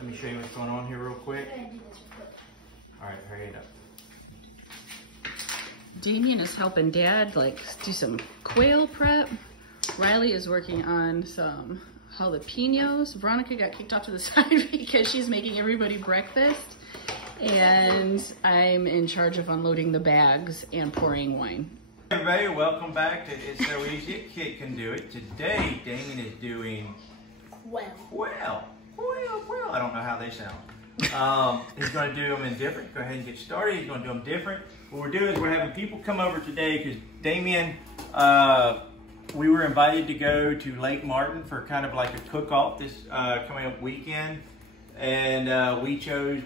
Let me show you what's going on here real quick. All right, hurry it up. Damien is helping Dad do some quail prep. Riley is working on some jalapenos. Veronica got kicked off to the side because she's making everybody breakfast. And I'm in charge of unloading the bags and pouring wine. Hey everybody, welcome back to It's So Easy, a Kid Can Do It. Today, Damien is doing quail. I don't know how they sound. He's going to do them in different. Go ahead and get started. He's going to do them different. What we're doing is we're having people come over today because Damien, we were invited to go to Lake Martin for kind of like a cook-off this coming up weekend. And we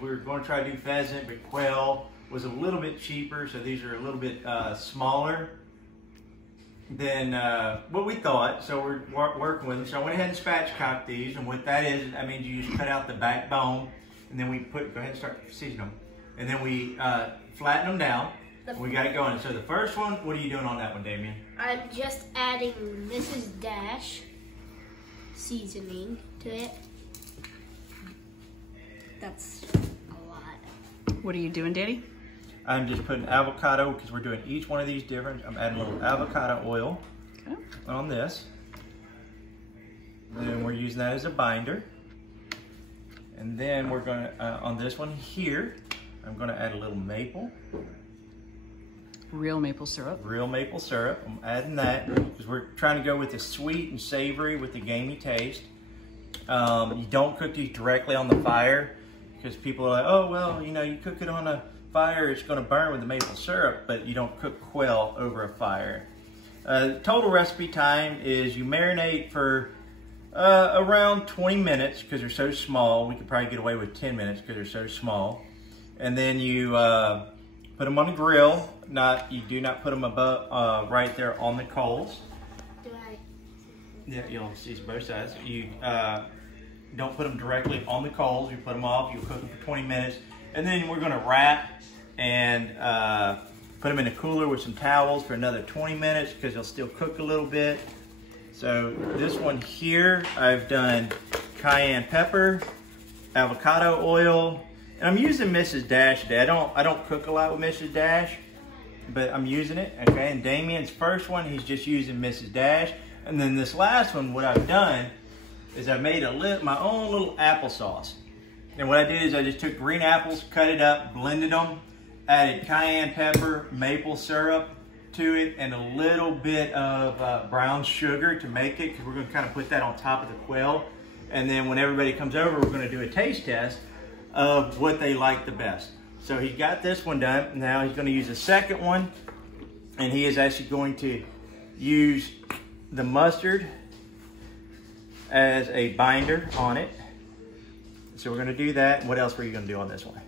were going to try to do pheasant, but quail was a little bit cheaper. So these are a little bit smaller than what we thought. So we're working with them. So I went ahead and spatchcocked these. And what that is, I mean, you just cut out the backbone. And then we go ahead and start seasoning them. And then we flatten them down. We got it going. So the first one, what are you doing on that one, Damien? I'm just adding Mrs. Dash seasoning to it. That's a lot. What are you doing, Daddy? I'm just putting avocado, because we're doing each one of these different. I'm adding a little avocado oil on this. Then we're using that as a binder. And then we're going to, on this one here, I'm going to add a little maple. Real maple syrup. Real maple syrup. I'm adding that because we're trying to go with the sweet and savory with the gamey taste. You don't cook these directly on the fire because people are like, oh, well, you know, you cook it on a fire, it's going to burn with the maple syrup, but you don't cook quail over a fire. Total recipe time is you marinate for around 20 minutes because they're so small. We could probably get away with 10 minutes because they're so small. And then you put them on the grill. You do not put them above, right there on the coals. Yeah, you'll see both sides. You don't put them directly on the coals. You put them off. You cook them for 20 minutes. And then we're going to wrap and put them in a cooler with some towels for another 20 minutes because they'll still cook a little bit. So this one here, I've done cayenne pepper, avocado oil, and I'm using Mrs. Dash today. I don't cook a lot with Mrs. Dash, but I'm using it, okay? And Damien's first one, he's just using Mrs. Dash. And then this last one, what I've done is I made my own little applesauce. And what I did is I just took green apples, cut it up, blended them, added cayenne pepper, maple syrup to it, and a little bit of brown sugar to make it, because we're going to kind of put that on top of the quail. And then when everybody comes over, we're going to do a taste test of what they like the best. So he got this one done. Now he's going to use a second one, and he is actually going to use the mustard as a binder on it. So we're going to do that. What else were you going to do on this one?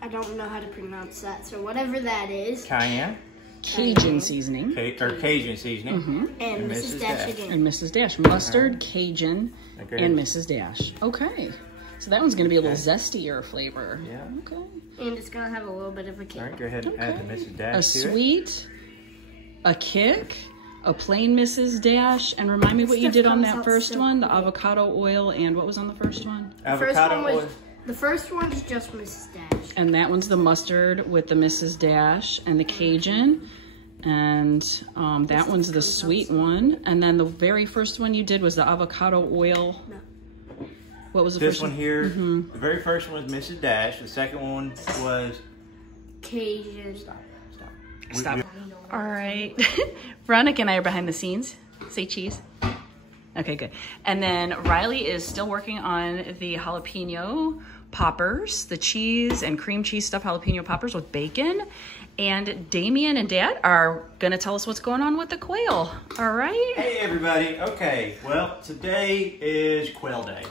I don't know how to pronounce that, so whatever that is. Cayenne. Cajun seasoning. Cajun seasoning. And Mrs. Dash again. And Mrs. Dash. Mustard, Cajun, and Mrs. Dash. Okay. So that one's going to be a little zestier flavor. Yeah. Okay. And it's going to have a little bit of a kick. All right, go ahead and add the Mrs. Dash to it. A sweet, a kick, a plain Mrs. Dash, and remind me what you did on that first one, the avocado oil, and what was on the first one? Avocado oil. The first one is just Mrs. Dash. And that one's the mustard with the Mrs. Dash and the Cajun. And that one's the sweet one. And then the very first one you did was the avocado oil. No. What was the first one? This one here, the very first one was Mrs. Dash. The second one was Cajun. Stop. All right. Veronica and I are behind the scenes. Say cheese. Okay, good. And then Riley is still working on the jalapeno poppers, the cheese and cream cheese stuffed jalapeno poppers with bacon. And Damien and Dad are going to tell us what's going on with the quail. All right? Hey, everybody. Okay, well, today is quail day.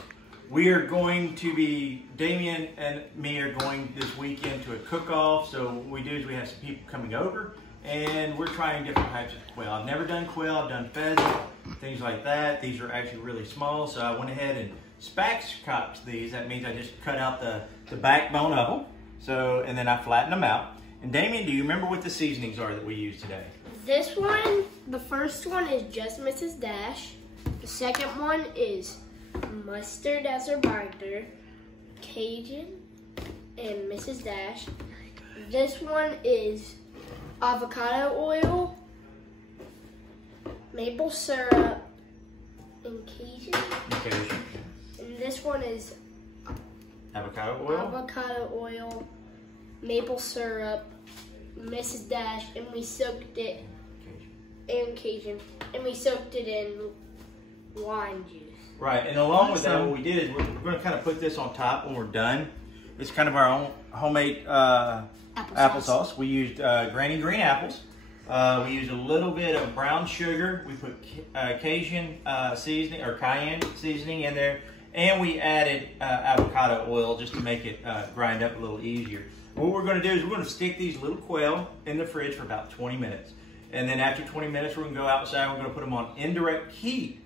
We are going to be, Damien and me are going this weekend to a cook-off. So what we do is we have some people coming over, and we're trying different types of quail. I've never done quail. I've done pheasant, things like that. These are actually really small, so I went ahead and spatchcocked these. That means I just cut out the backbone of them. So, and then I flatten them out. And Damien, do you remember what the seasonings are that we use today? This one, the first one is just Mrs. Dash. The second one is mustard as our binder, Cajun, and Mrs. Dash. This one is avocado oil, maple syrup, and Cajun. Cajun. And this one is Avocado oil. Avocado oil, maple syrup, Mrs. Dash, and we soaked it in Cajun, and we soaked it in lime juice. Right, and along with that, what we did is we're going to kind of put this on top when we're done. It's kind of our own homemade applesauce. We used Granny Green apples. We used a little bit of brown sugar. We put Cajun seasoning or cayenne seasoning in there, and we added avocado oil just to make it grind up a little easier. What we're going to do is we're going to stick these little quail in the fridge for about 20 minutes. And then after 20 minutes, we're going to go outside. We're going to put them on indirect heat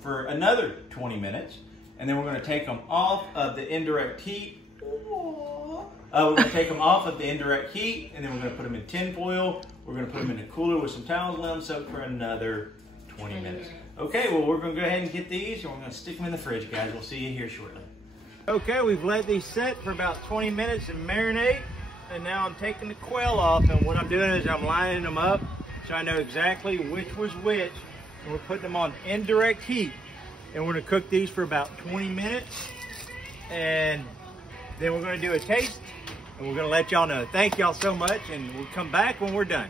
for another 20 minutes. And then we're going to take them off of the indirect heat. We're going to take them off of the indirect heat, and then we're going to put them in tin foil. We're going to put them in the cooler with some towels, let them soak for another 20 minutes. Okay, well, we're going to go ahead and get these, and we're going to stick them in the fridge, guys. We'll see you here shortly. Okay, we've let these set for about 20 minutes and marinate. And now I'm taking the quail off, and what I'm doing is I'm lining them up so I know exactly which was which. And we're putting them on indirect heat. And we're going to cook these for about 20 minutes. And then we're going to do a taste, and we're going to let y'all know. Thank y'all so much, and we'll come back when we're done.